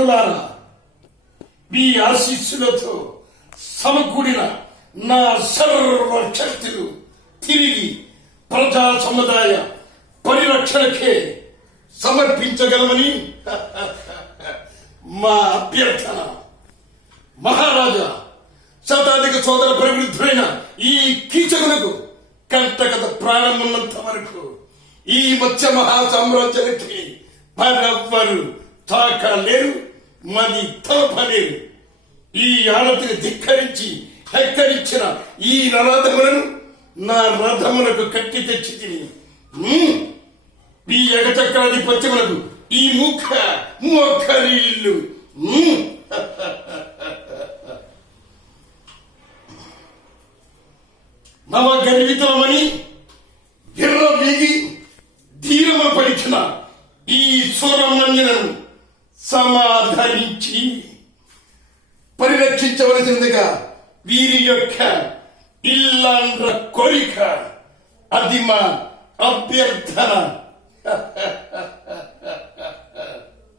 జనులారా, మీ ఆశీస్సులతో సమకూడిన నా సర్వ శక్తులు తిరిగి ప్రజా సముదాయ పరిరక్షణకే సమర్పించగలమని మా అభ్యర్థన. మహారాజా, శతాధిక సోదర ప్రవృద్ధులైన ఈ కీచకులకు కంటకత ప్రాణం ఉన్నంత వరకు ఈ మత్స్య మహాసామ్రాజ్యానికి మరెవ్వరు తాకలేరు, మది తలపలేరు. ఈ ఆనతిని ధిక్కరించి హెచ్చరించిన ఈ నరథములను నా రథములకు కట్టి తెచ్చి తిని ఈ ఎగచక్రాధిపత్యములకు ఈ మోఖరిల్లు నవ గర్వితమని విర్ర వీగి ధీరములు పలికిన ఈ సూరమన్యులను సమాధరించి పరిరక్షించవలసిందిగా వీరి యొక్క ఇల్లాంధ్ర కోరిక. అది మా అభ్యర్థన.